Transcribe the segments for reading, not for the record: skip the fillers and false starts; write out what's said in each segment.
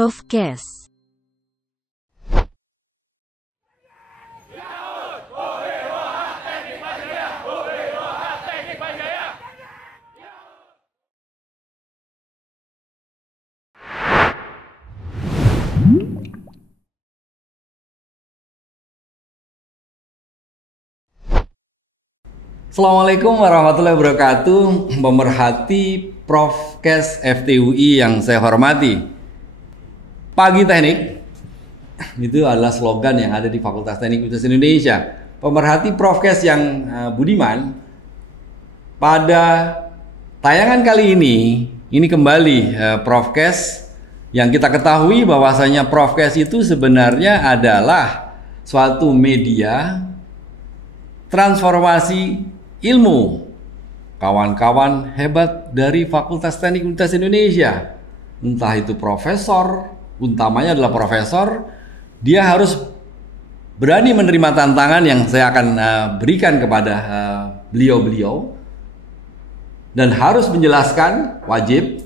Profkes. Assalamualaikum warahmatullahi wabarakatuh. Pemerhati Profkes FTUI yang saya hormati. Pagi Teknik itu adalah slogan yang ada di Fakultas Teknik Universitas Indonesia. Pemerhati Profkes yang budiman. Pada tayangan kali ini kembali Profkes yang kita ketahui bahwasanya Profkes itu sebenarnya adalah suatu media transformasi ilmu. Kawan-kawan hebat dari Fakultas Teknik Universitas Indonesia, entah itu profesor, utamanya adalah profesor, dia harus berani menerima tantangan yang saya akan berikan kepada beliau-beliau, dan harus menjelaskan, wajib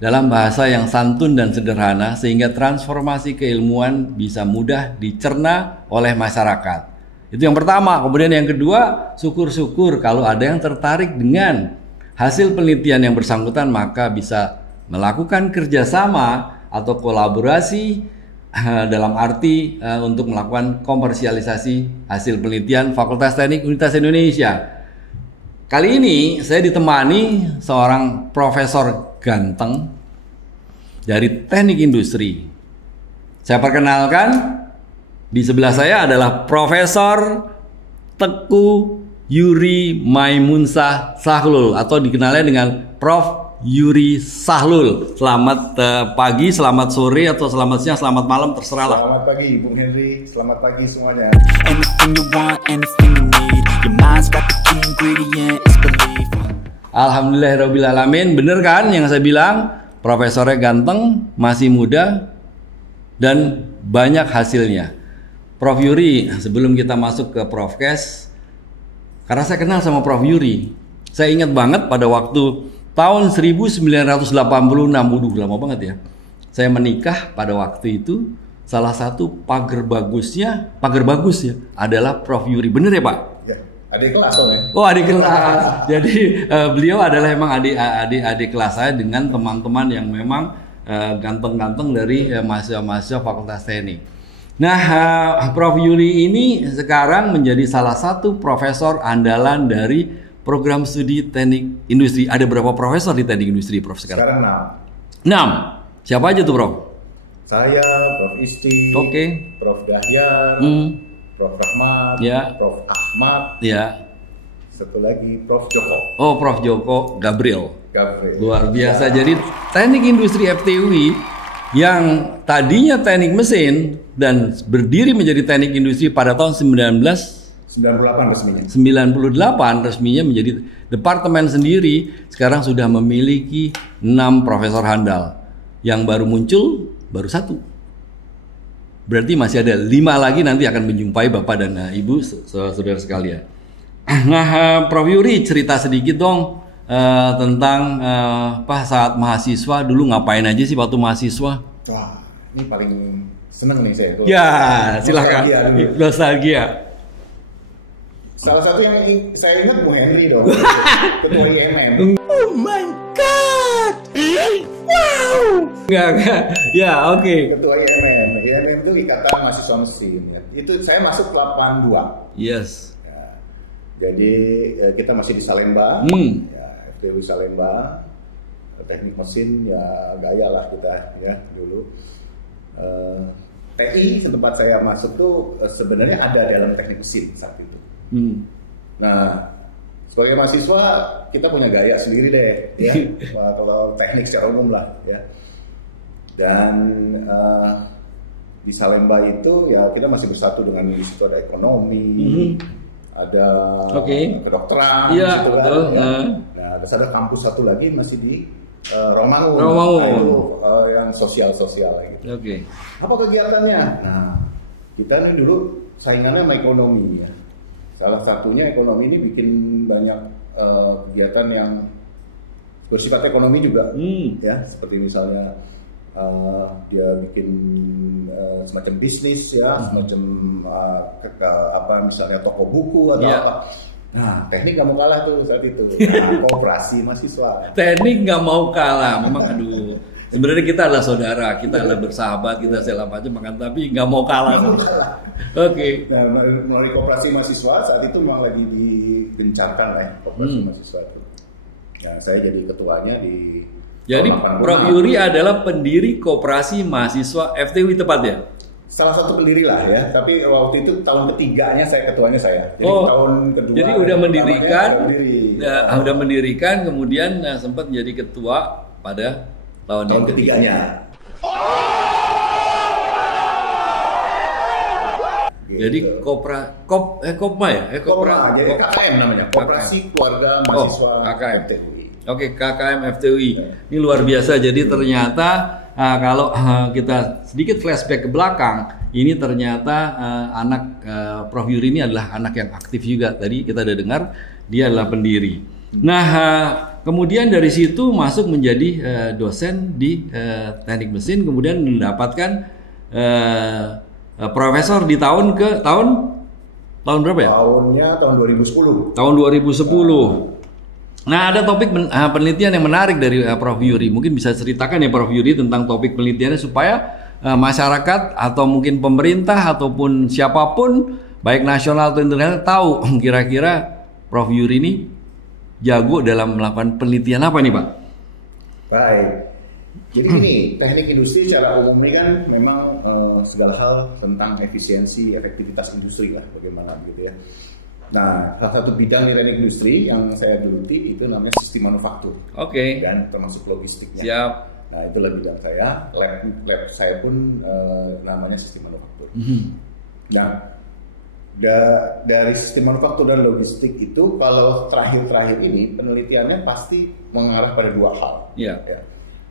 dalam bahasa yang santun dan sederhana sehingga transformasi keilmuan bisa mudah dicerna oleh masyarakat. Itu yang pertama. Kemudian yang kedua, syukur-syukur kalau ada yang tertarik dengan hasil penelitian yang bersangkutan, maka bisa melakukan kerjasama atau kolaborasi dalam arti untuk melakukan komersialisasi hasil penelitian Fakultas Teknik Universitas Indonesia. Kali ini saya ditemani seorang profesor ganteng dari teknik industri. Saya perkenalkan, di sebelah saya adalah Profesor Teku Yuri Maimunsah Sahlul, atau dikenalnya dengan Prof. Yuri Sahlul. Selamat pagi, selamat sore, atau selamat siang, selamat malam, terserah lah. Selamat pagi Bung Henry, selamat pagi semuanya. Alhamdulillahirrahmanirrahim. Bener kan yang saya bilang? Profesornya ganteng, masih muda, dan banyak hasilnya. Prof. Yuri, sebelum kita masuk ke Profkes, karena saya kenal sama Prof. Yuri, saya ingat banget pada waktu tahun 1986, lama banget ya. Saya menikah pada waktu itu, salah satu pagar bagus ya adalah Prof. Yuri. Bener ya Pak? Ya, adik kelas Om ya? Oh, adik kelas. Jadi beliau adalah emang adik kelas saya dengan teman-teman yang memang ganteng-ganteng dari mahasiswa Fakultas Teknik. Nah, Prof. Yuri ini sekarang menjadi salah satu profesor andalan dari program studi teknik industri. Ada berapa profesor di teknik industri, Prof, sekarang? Sekarang 6. Siapa aja tuh, Prof? Saya, Prof. Isti, Prof. Dahyar, Prof. Rahmat, Ya. Prof. Ahmad, Ya. satu lagi Prof. Joko. Oh, Prof. Joko Gabriel. Gabriel. Luar biasa. Jadi teknik industri FTUI yang tadinya teknik mesin dan berdiri menjadi teknik industri pada tahun 98 resminya menjadi departemen sendiri, sekarang sudah memiliki 6 profesor handal. Yang baru muncul baru 1. Berarti masih ada 5 lagi, nanti akan menjumpai Bapak dan Ibu saudara sekalian. Nah, Prof. Yuri, cerita sedikit dong tentang saat mahasiswa dulu ngapain aja sih waktu mahasiswa? Wah, ini paling seneng nih saya. Ya, silakan. Nostalgia. Salah satu yang saya ingat Bung Henry dong, Ketua IMM. Oh my God! Wow! Enggak. Ya, oke. Ketua IMM. IMM itu Ikatan Mahasiswa Mesin. Ya. Itu saya masuk 82. Yes. Ya. Jadi kita masih di Salemba. Ya, FTUI Salemba. Teknik mesin ya gaya lah kita ya dulu. TI tempat saya masuk tuh sebenarnya ada dalam teknik mesin saat itu. Nah, sebagai mahasiswa kita punya gaya sendiri deh ya. Kalau teknik secara umum lah ya. Dan di Salemba itu ya kita masih bersatu dengan di situ ada ekonomi, ada kedokteran, iya, gitu betul. Kan, ya. Nah, terus ada kampus satu lagi masih di Romangun. Romangun. Nah, itu yang sosial gitu. Oke. Apa kegiatannya? Nah, kita nih dulu saingannya sama ekonomi ya. Salah satunya ekonomi ini bikin banyak kegiatan yang bersifat ekonomi juga, ya seperti misalnya dia bikin semacam bisnis ya, semacam apa misalnya toko buku atau apa. Nah, teknik nggak mau kalah tuh saat itu. Nah, koperasi mahasiswa. Teknik nggak mau kalah, memang aduh. Sebenarnya kita adalah saudara, kita adalah bersahabat, kita segala macam, makan tapi nggak mau kalah. Oke. Nah, melalui koperasi mahasiswa saat itu memang lagi digencarkan ya koperasi mahasiswa itu. Nah, saya jadi ketuanya di. Jadi Prof Yuri adalah pendiri koperasi mahasiswa FTUI tepat ya? Salah satu pendiri lah ya, tapi waktu itu tahun ketiganya ketuanya saya. Jadi tahun kedua. Jadi udah mendirikan, kemudian sempat menjadi ketua pada tahun ketiganya. Jadi Kopma ya? Jadi KKM namanya, Koperasi Keluarga Mahasiswa FTUI. Oke, KKM FTUI. Ini luar biasa. Jadi ternyata kalau kita sedikit flashback ke belakang, ini ternyata anak Prof Yuri ini adalah anak yang aktif juga. Tadi kita udah dengar dia adalah pendiri. Nah, kemudian dari situ masuk menjadi dosen di teknik mesin, kemudian mendapatkan profesor di tahun berapa ya? Tahun 2010. Tahun 2010. Nah, ada topik penelitian yang menarik dari Prof Yuri. Mungkin bisa ceritakan ya Prof Yuri tentang topik penelitiannya supaya masyarakat atau mungkin pemerintah ataupun siapapun baik nasional atau internasional tahu kira-kira Prof Yuri ini jago dalam melakukan penelitian apa nih Pak? Baik. Jadi ini teknik industri secara umum ini kan memang segala hal tentang efisiensi, efektivitas industri lah bagaimana gitu ya. Nah, salah satu bidang di teknik industri yang saya geluti itu namanya sistem manufaktur. Oke. Dan termasuk logistiknya. Siap. Nah, itulah bidang saya. Lab saya pun namanya sistem manufaktur. Nah, dari sistem manufaktur dan logistik itu kalau terakhir-terakhir ini penelitiannya pasti mengarah pada dua hal. Ya.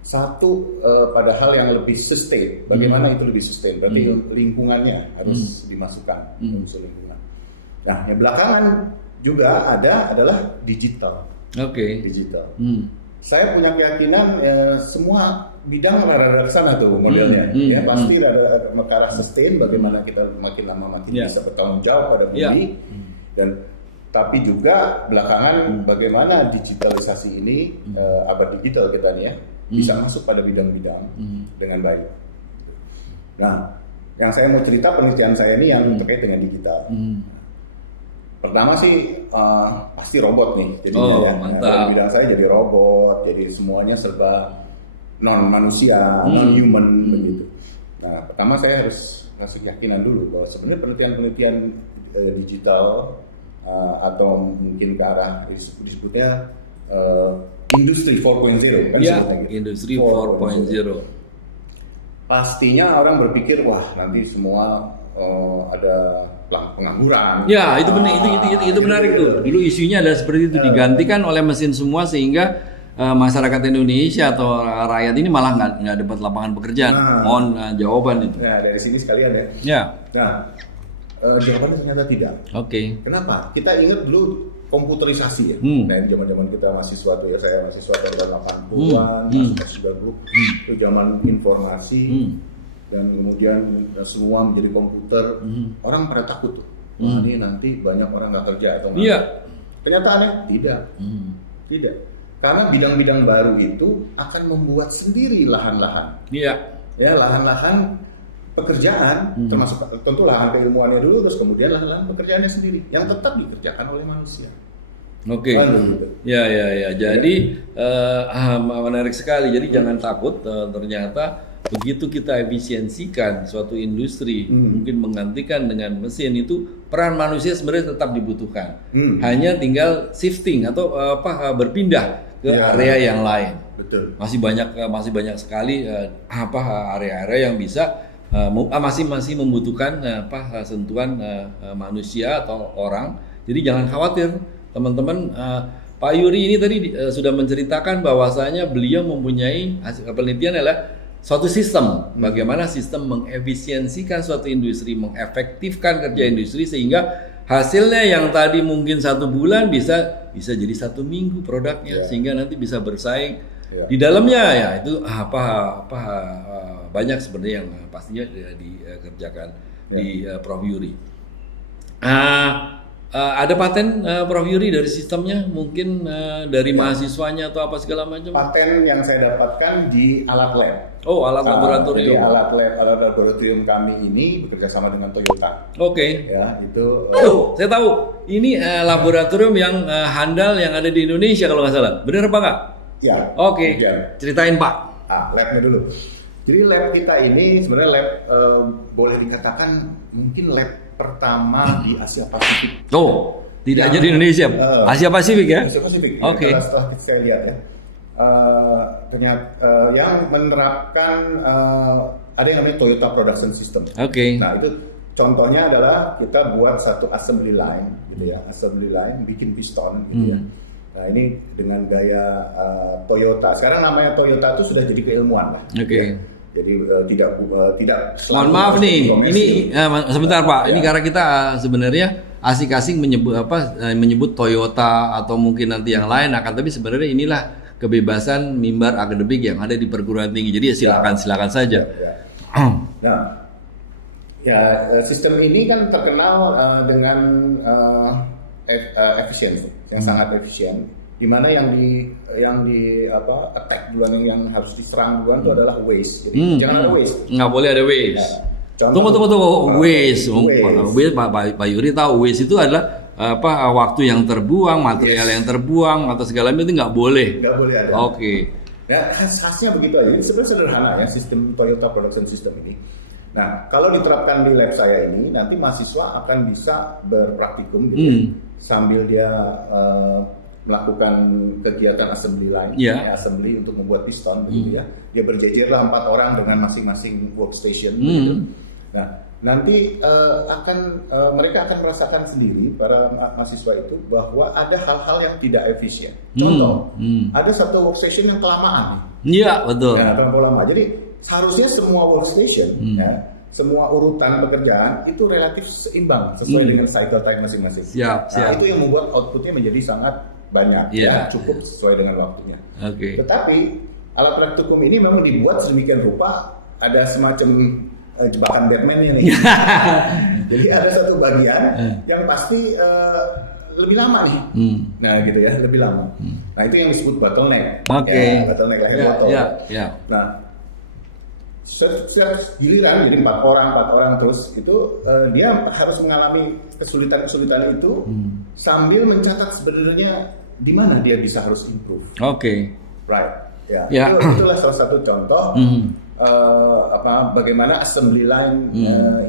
Satu pada hal yang lebih sustain. Bagaimana itu lebih sustain? Berarti lingkungannya harus dimasukkan unsur lingkungan. Nah, yang belakangan juga adalah digital. Oke. Digital. Saya punya keyakinan semua bidang ada ke sana tuh modelnya. Ya pasti ada ke arah sustain. Bagaimana kita makin lama makin bisa bertanggung jawab pada bumi. Dan tapi juga belakangan bagaimana digitalisasi ini abad digital kita nih ya bisa masuk pada bidang-bidang dengan baik. Nah, yang saya mau cerita penelitian saya ini yang terkait dengan digital. Pertama sih pasti robot nih, jadinya ya. Nah, bidang saya jadi robot, jadi semuanya serba non manusia, non human begitu. Nah, pertama saya harus ngasih keyakinan dulu bahwa sebenarnya penelitian digital atau mungkin ke arah disebutnya industri 4.0 kan ya, industri 4.0. Pastinya orang berpikir wah nanti semua ada pengangguran. Ya, itu benar, itu menarik tuh. Dulu isunya adalah seperti itu, digantikan oleh mesin semua sehingga masyarakat Indonesia atau rakyat ini malah nggak dapat lapangan pekerjaan. Mohon jawaban itu. Nah, dari sini sekalian ya. Ya. Nah, jawabannya ternyata tidak. Oke. Kenapa? Kita ingat dulu komputerisasi ya. Nah, zaman-zaman kita mahasiswa tuh ya, saya mahasiswa tahun 80-an, masih 90, itu zaman informasi. Dan kemudian semua menjadi komputer, orang pada takut tuh. Wah, ini nanti banyak orang nggak kerja atau nggak? Iya. Kenyataannya tidak, tidak. Karena bidang-bidang baru itu akan membuat sendiri lahan-lahan. Iya. Ya, lahan-lahan pekerjaan, termasuk tentu lahan keilmuannya dulu, terus kemudian lahan-lahan pekerjaannya sendiri, yang tetap dikerjakan oleh manusia. Oke. Ya. Jadi menarik sekali. Jadi jangan takut. Ternyata begitu kita efisiensikan suatu industri, mungkin menggantikan dengan mesin itu, peran manusia sebenarnya tetap dibutuhkan. Hanya tinggal shifting atau berpindah ke area yang lain. Betul. Masih banyak sekali area-area yang bisa masih membutuhkan sentuhan manusia atau orang. Jadi jangan khawatir, teman-teman. Pak Yuri ini tadi sudah menceritakan bahwasanya beliau mempunyai penelitian adalah suatu sistem, bagaimana sistem mengefisiensikan suatu industri, mengefektifkan kerja industri sehingga hasilnya yang tadi mungkin 1 bulan bisa jadi 1 minggu produknya, sehingga nanti bisa bersaing Ya. Di dalamnya ya itu banyak sebenarnya yang pastinya dikerjakan di Prof Yuri. Ada paten Prof Yuri dari sistemnya, mungkin dari mahasiswanya atau apa segala macam? Paten yang saya dapatkan di alat lab. Oh, alat laboratorium. Jadi alat laboratorium kami ini bekerja sama dengan Toyota. Oke. Ya, itu. Saya tahu. Ini laboratorium yang handal yang ada di Indonesia kalau nggak salah. Benar apa nggak? Ya. Oke. Ceritain Pak. Labnya dulu. Jadi lab kita ini sebenarnya lab boleh dikatakan mungkin lab pertama di Asia Pasifik. Oh, tidak aja di Indonesia. Asia Pasifik ya? Asia Pasifik. Oke. Setelah saya lihat ya. Ternyata yang menerapkan ada yang namanya Toyota Production System. Oke. Nah, itu contohnya adalah kita buat satu assembly line gitu ya, assembly line bikin piston gitu ya. Nah, ini dengan gaya Toyota. Sekarang namanya Toyota itu sudah jadi keilmuan lah. Oke. Ya. Jadi tidak mohon maaf nih, ini sebentar Pak. Ya. Ini karena kita sebenarnya asik-asik menyebut Toyota atau mungkin nanti yang lain, tapi sebenarnya inilah kebebasan mimbar akademik yang ada di perguruan tinggi. Jadi silakan saja. Ya. Nah, ya sistem ini kan terkenal dengan efisiensi yang sangat efisien. Di mana yang di attack duluan, yang harus diserang duluan itu adalah waste. Jadi jangan ada waste. Nggak boleh ada waste. Ya, Tunggu. Waste. Pak Yuri tahu waste itu adalah waktu yang terbuang, material yang terbuang atau segala macam, itu nggak boleh. Nggak boleh ada. Oke. Ya, khasnya begitu aja. Ini sebenarnya sederhana ya sistem Toyota Production System ini. Nah, kalau diterapkan di lab saya ini, nanti mahasiswa akan bisa berpraktikum gitu, sambil dia melakukan kegiatan assembly line, assembly untuk membuat piston, begitu ya. Dia berjejerlah 4 orang dengan masing-masing workstation. Gitu. Nah, nanti mereka akan merasakan sendiri para mahasiswa itu bahwa ada hal-hal yang tidak efisien. Contoh, ada satu workstation yang kelamaan nih. Iya, betul. Nah, terlalu lama. Jadi seharusnya semua workstation, semua urutan pekerjaan itu relatif seimbang sesuai dengan cycle time masing-masing. Siap. Itu yang membuat outputnya menjadi sangat banyak, ya, cukup sesuai dengan waktunya. Tetapi alat praktikum ini memang dibuat sedemikian rupa, ada semacam jebakan Batman ini. Jadi ada satu bagian yang pasti lebih lama nih. Nah, gitu ya, lebih lama. Nah, itu yang disebut bottleneck. Ya, bottleneck Nah, setiap giliran jadi 4 orang terus itu dia harus mengalami kesulitan itu sambil mencatat sebenarnya di mana dia bisa harus improve. Right. Ya. Itulah salah satu contoh bagaimana assembly line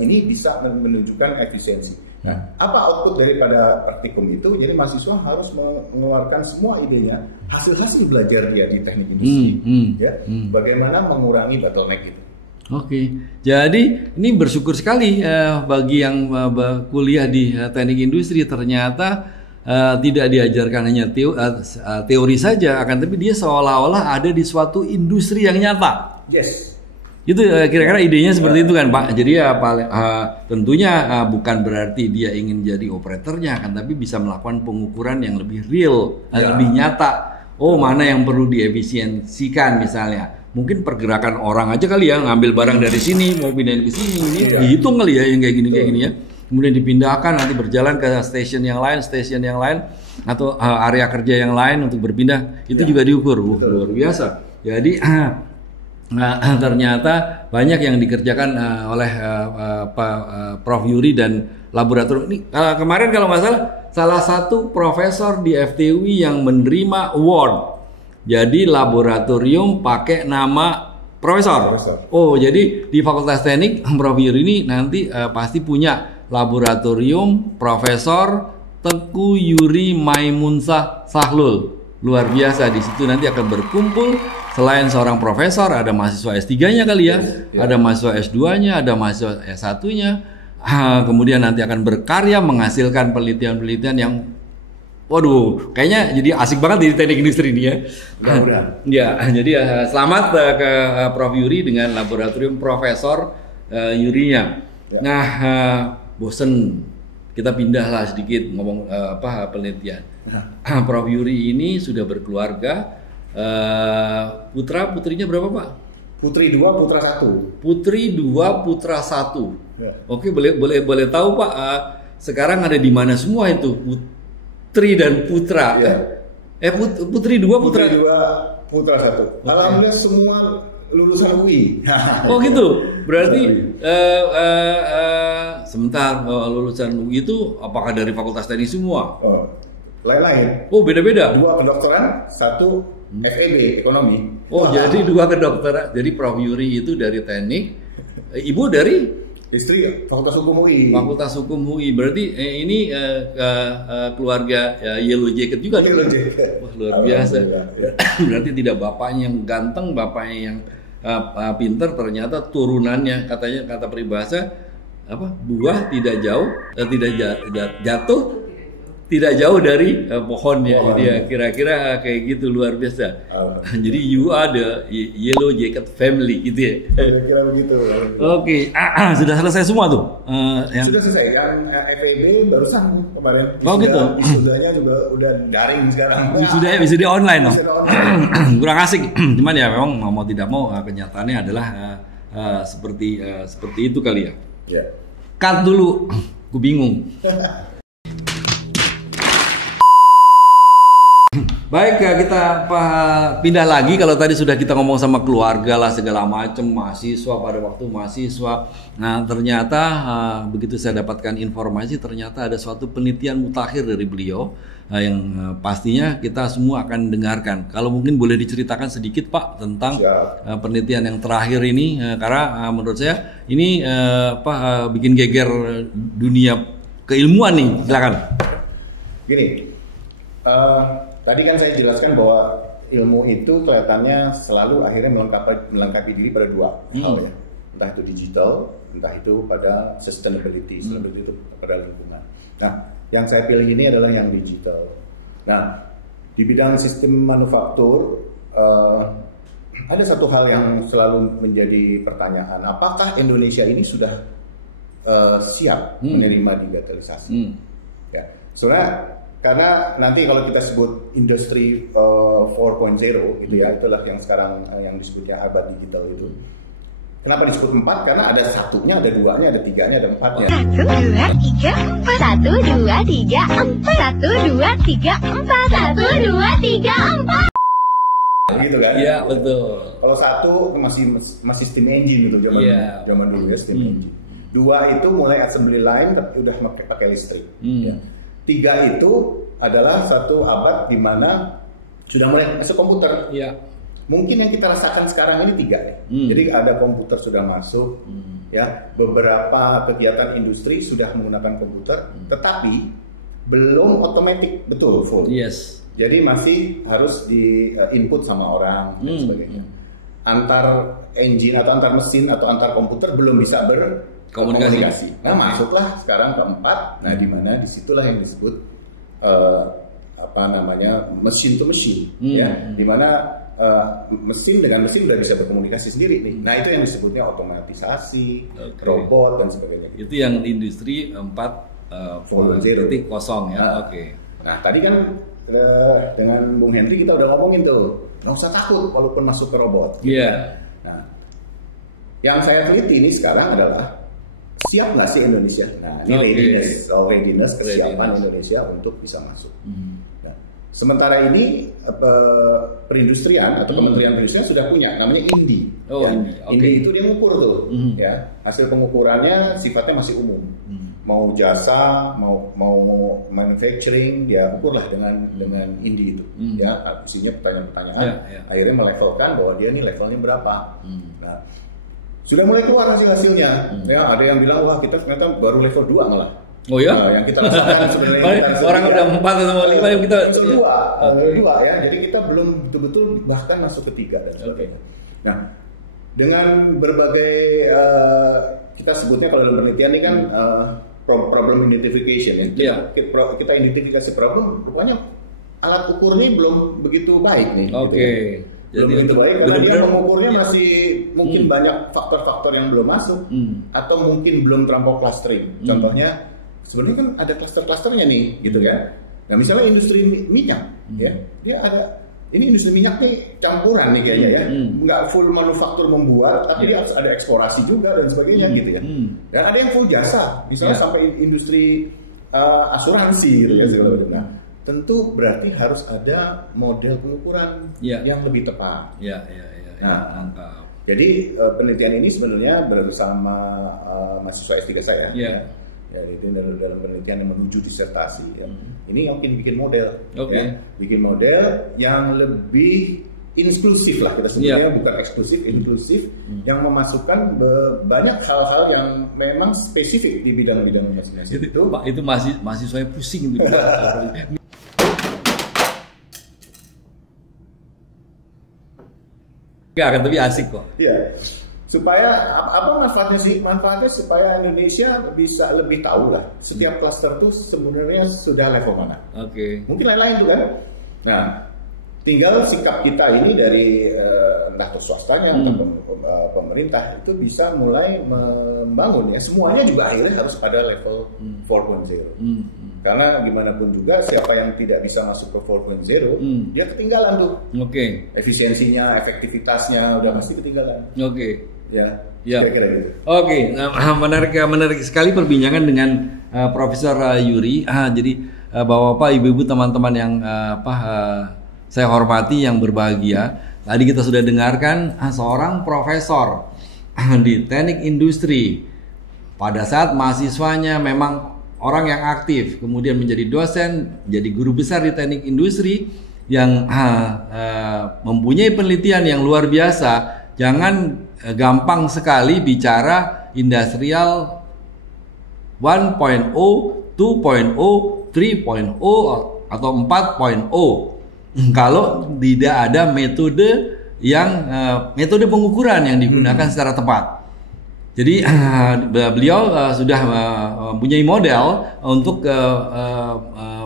ini bisa menunjukkan efisiensi. Nah, apa output daripada praktikum itu? Jadi mahasiswa harus mengeluarkan semua idenya, hasil belajar dia di teknik industri, bagaimana mengurangi bottleneck itu. Jadi ini bersyukur sekali bagi yang kuliah di teknik industri, ternyata tidak diajarkan hanya teori saja, akan tapi dia seolah-olah ada di suatu industri yang nyata. Yes. Itu kira-kira idenya seperti itu kan Pak. Jadi tentunya bukan berarti dia ingin jadi operatornya, kan, tapi bisa melakukan pengukuran yang lebih real, lebih nyata. Mana yang perlu diefisiensikan misalnya. Mungkin pergerakan orang aja kali ya, ngambil barang dari sini mau pindahin ke sini, dihitung kali ya yang kayak gini ya. Kemudian dipindahkan, nanti berjalan ke stasiun yang lain atau area kerja yang lain untuk berpindah, itu juga diukur. Luar biasa. Jadi ternyata banyak yang dikerjakan oleh Prof Yuri dan laboratorium ini. Kemarin kalau nggak salah satu profesor di FTUI yang menerima award. Jadi laboratorium pakai nama profesor. Jadi di Fakultas Teknik Prof Yuri ini nanti pasti punya laboratorium Profesor Tengku Yuri Maimunsah Sahlul. Luar biasa, di situ nanti akan berkumpul selain seorang profesor, ada mahasiswa S3-nya kali ya, ada mahasiswa S2-nya, ada mahasiswa S1-nya. Kemudian nanti akan berkarya menghasilkan penelitian-penelitian yang kayaknya jadi asik banget di teknik industri ini ya. Mudah-mudahan. Ya, jadi selamat ke Prof Yuri dengan laboratorium Profesor Yurinya. Nah, bosen, kita pindahlah sedikit ngomong penelitian. Prof Yuri ini sudah berkeluarga, Putrinya berapa Pak? Putri 2, putra 1. Putri 2, putra 1. Ya. Oke, boleh tahu Pak, sekarang ada di mana semua itu putri dan putra? Ya. Putri 2, putra 2, putra 1. Alhamdulillah semua lulusan UI. Oh gitu. Berarti sebentar, lulusan UI itu apakah dari Fakultas Teknik semua? Lain-lain. Oh, beda-beda. 2 kedokteran, 1 FEB ekonomi. Oh, jadi 2 kedokteran. Jadi Prof Yuri itu dari teknik, Ibu dari istri Fakultas Hukum UI. Fakultas Hukum UI. Berarti ini keluarga Yellow Jacket juga. Yellow Jacket. Wah, luar biasa. Berarti tidak bapaknya yang ganteng, bapaknya yang pinter, ternyata turunannya, katanya kata peribahasa apa? Buah tidak jauh, jatuh tidak jauh dari pohonnya. Jadi ya kira-kira kayak gitu, luar biasa. Jadi you are the Yellow Jacket family gitu ya. Kira-kira begitu. Oke, sudah selesai semua tuh. Sudah selesai kan, FEB barusan kemarin. Oh gitu. Wisudanya juga udah daring sekarang. Wisuda online loh. Kurang asik. Cuman ya memang mau tidak mau kenyataannya adalah seperti itu kali ya. Ya. Cut dulu. Gue bingung. Baik ya, kita pindah lagi. Kalau tadi sudah kita ngomong sama keluarga lah segala macam, mahasiswa pada waktu mahasiswa. Nah ternyata begitu saya dapatkan informasi, ternyata ada suatu penelitian mutakhir dari beliau yang pastinya kita semua akan dengarkan. Kalau mungkin boleh diceritakan sedikit Pak tentang penelitian yang terakhir ini, karena menurut saya ini bikin geger dunia keilmuan nih. Silakan. Gini. Tadi kan saya jelaskan bahwa ilmu itu kelihatannya selalu akhirnya melengkapi diri pada 2 hal ya. Entah itu digital, entah itu pada sustainability itu pada lingkungan. Nah, yang saya pilih ini adalah yang digital. Nah, di bidang sistem manufaktur ada satu hal yang selalu menjadi pertanyaan. Apakah Indonesia ini sudah siap menerima digitalisasi? Ya, sebenarnya karena nanti kalau kita sebut industri 4.0 gitu ya, itulah yang sekarang yang disebutnya abad digital itu. Kenapa disebut 4? Karena ada 1-nya, ada 2-nya, ada 3-nya, ada 4-nya. 1, 2, 3, 4. 1, 2, 3, 4. 1, 2, 3, 4. 1, 2, 3, 4. Gitu kan? Iya, betul. Kalau 1 masih steam engine gitu zaman dulu ya, steam engine. 2 itu mulai assembly line tapi udah pakai listrik. Ya. 3 itu adalah satu abad di mana sudah mulai masuk komputer. Iya. Mungkin yang kita rasakan sekarang ini 3 ya. Jadi ada komputer sudah masuk, ya. Beberapa kegiatan industri sudah menggunakan komputer, tetapi belum otomatis betul full. Yes. Jadi masih harus di input sama orang dan sebagainya. Antar engine atau antar mesin atau antar komputer belum bisa komunikasi. Nah, masuklah sekarang keempat. Nah, di mana disitulah yang disebut mesin to mesin, ya, di mana mesin dengan mesin udah bisa berkomunikasi sendiri nih. Nah, itu yang disebutnya otomatisasi, robot dan sebagainya. Itu yang industri 4.0 ya. Oke. Nah, tadi kan dengan Bung Henry kita udah ngomongin tuh, nggak usah takut walaupun masuk ke robot. Iya. Nah, yang saya teliti ini sekarang adalah siap nggak sih Indonesia? Nah, ini readiness, kesiapan Indonesia untuk bisa masuk. Nah, sementara ini perindustrian atau Kementerian Perindustrian sudah punya, namanya INDI. Ya. INDI itu dia mengukur tuh, ya. Hasil pengukurannya sifatnya masih umum. Mau jasa, mau manufacturing, dia ukurlah dengan INDI itu. Ya, isinya pertanyaan-pertanyaan. Akhirnya melevelkan bahwa dia ini levelnya berapa. Nah, sudah mulai keluar hasilnya. Ya, ada yang bilang wah kita ternyata baru level 2 malah. Oh ya? Nah, yang kita rasakan sebenarnya orang udah 4 atau 5 yang kita level 2 ya. Jadi kita belum betul-betul bahkan masuk ke 3 dan sebagainya. Nah, dengan berbagai kita sebutnya kalau dalam penelitian ini kan problem identification ya. Kita identifikasi problem, rupanya alat ukurnya belum begitu baik nih. Oke. Gitu. Belum begitu baik karena dia mengukurnya masih mungkin banyak faktor-faktor yang belum masuk atau mungkin belum terlampau clustering. Contohnya sebenarnya kan ada cluster-clusternya nih, gitu kan. Nah, misalnya industri minyak ya, dia ada ini industri minyak nih campuran nih kayaknya ya, nggak full manufaktur membuat, tapi dia harus ada eksplorasi juga dan sebagainya gitu ya. Dan ada yang full jasa, misalnya sampai industri asuransi gitu ya segala macam. Nah, tentu berarti harus ada model pengukuran yang lebih tepat. Nah, jadi penelitian ini sebenarnya bersama mahasiswa S3 saya. Ya, itu dalam penelitian yang menuju disertasi. Ya. Ini mungkin bikin model, bikin model yang lebih inklusif lah kita sebutnya, bukan eksklusif, inklusif, yang memasukkan banyak hal-hal yang memang spesifik di bidang-bidang masing-masing. Itu mahasiswa yang pusing itu. Gak akan tapi asik kok. Iya. Supaya apa manfaatnya sih? Manfaatnya supaya Indonesia bisa lebih tahu lah setiap klaster tuh sebenarnya sudah level mana. Mungkin lain-lain tuh kan. Nah, tinggal sikap kita ini dari entah itu swastanya atau pemerintah itu bisa mulai membangun ya. Semuanya juga akhirnya harus pada level 4.0. Karena gimana pun juga siapa yang tidak bisa masuk ke 4.0 dia ketinggalan tuh. Efisiensinya, efektivitasnya udah pasti ketinggalan. Ya. Kira-kira gitu. Menarik sekali perbincangan dengan Profesor Yuri. Jadi Bapak-bapak, ibu-ibu, teman-teman yang saya hormati, yang berbahagia. Tadi kita sudah dengarkan seorang profesor di teknik industri. Pada saat mahasiswanya memang orang yang aktif, kemudian menjadi dosen, jadi guru besar di teknik industri yang mempunyai penelitian yang luar biasa. Jangan gampang sekali bicara industrial 1.0, 2.0, 3.0 atau 4.0 kalau tidak ada metode metode pengukuran yang digunakan secara tepat. Jadi beliau sudah mempunyai model untuk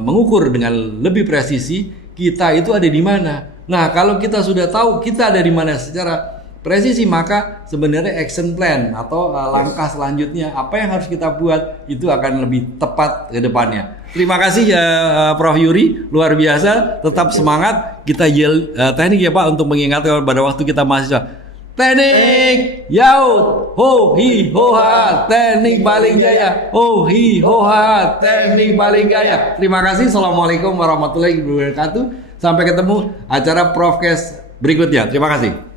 mengukur dengan lebih presisi kita itu ada di mana. Nah, kalau kita sudah tahu kita ada di mana secara presisi, maka sebenarnya action plan atau langkah selanjutnya apa yang harus kita buat itu akan lebih tepat ke depannya. Terima kasih ya Prof Yuri, luar biasa. Tetap semangat. Kita yel teknik ya Pak untuk mengingatkan pada waktu kita mahasiswa. Teknik yaut ho hi ho ha, teknik Baling Jaya ho hi ho ha, teknik Baling Jaya. Terima kasih. Assalamualaikum warahmatullahi wabarakatuh. Sampai ketemu acara Profcast berikutnya. Terima kasih.